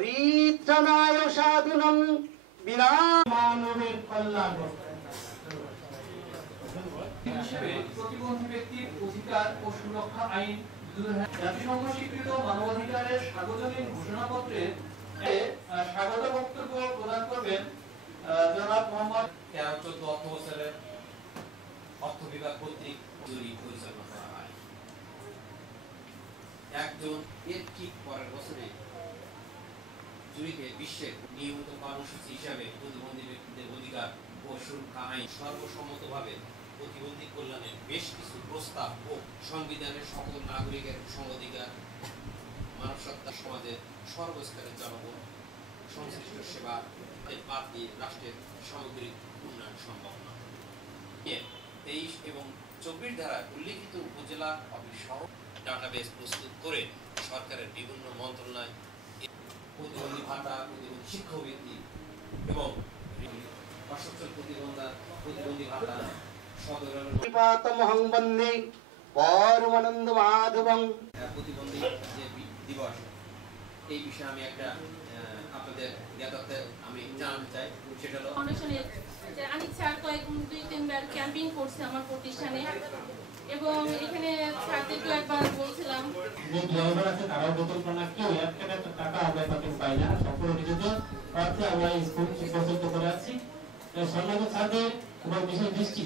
পরিত্রাণায় সাধুনাং বিনা মানবের কল্যাণ হিসেবে প্রতিবন্ধী ব্যক্তির অধিকার ও সুরক্ষা আইন জাতিসংঘ স্বীকৃত মানবাধিকারের সার্বজনীন ঘোষণাপত্রে স্বাগত বক্তব্য প্রদান করবেন জনাব মোহাম্মদ 13-14 অর্থ বছরের অর্থ বিভাগ কর্তৃক পরিচালনা করা হয়। একজন এর ঠিক পরের বছরে জুরিখে বিশ্বের নিয়মিত কর্মসূচি হিসাবে প্রতিবন্ধী ব্যক্তিদের অধিকার ও সুরক্ষা আইন সর্বসম্মতভাবে প্রতিবন্ধী কল্যাণের বেশ কিছু প্রস্তাব ও সংবিধানের সকল নাগরিকের সমাধিকার মানব সত্তা সমাজের সর্বস্তরের জনগণ সংশ্লিষ্ট সেবা বাদ দিয়ে রাষ্ট্রের সামগ্রিক উন্নয়ন সম্ভব নয়। 23 এবং 24 ধারায় উল্লিখিত উপজেলা অফিস সহ ডাটাবেস প্রস্তুত করে সরকারের বিভিন্ন মন্ত্রণালয় প্রতিবন্ধী ভাতা, প্রতিবন্ধী শিক্ষাবৃত্তি এবং অসচ্ছল প্রতিবন্ধী ভাতা পাতমহং বন্দে পরমানন্দ মাধবং। প্রতিবন্ধী যে দিবস, এই বিষয়ে আমি একটা আপনাদের জ্ঞাতার্থে আমি জানতে চাই। সেটা হলো আমি দুই-তিনবার ক্যাম্পিং করছি আমার প্রতিষ্ঠানে, এবং এখানে স্যারদেরকে একবার বলছিলাম যে ড্রাইভার আছে তারাও বোতল পানা, কেউ একটা টাকা আমরা তাকে পাই না, সকলে নিজেদের অর্থে আমরা স্কুল পর্যন্ত করে আছি। সম্মানিত স্যারদের বিশেষ দৃষ্টি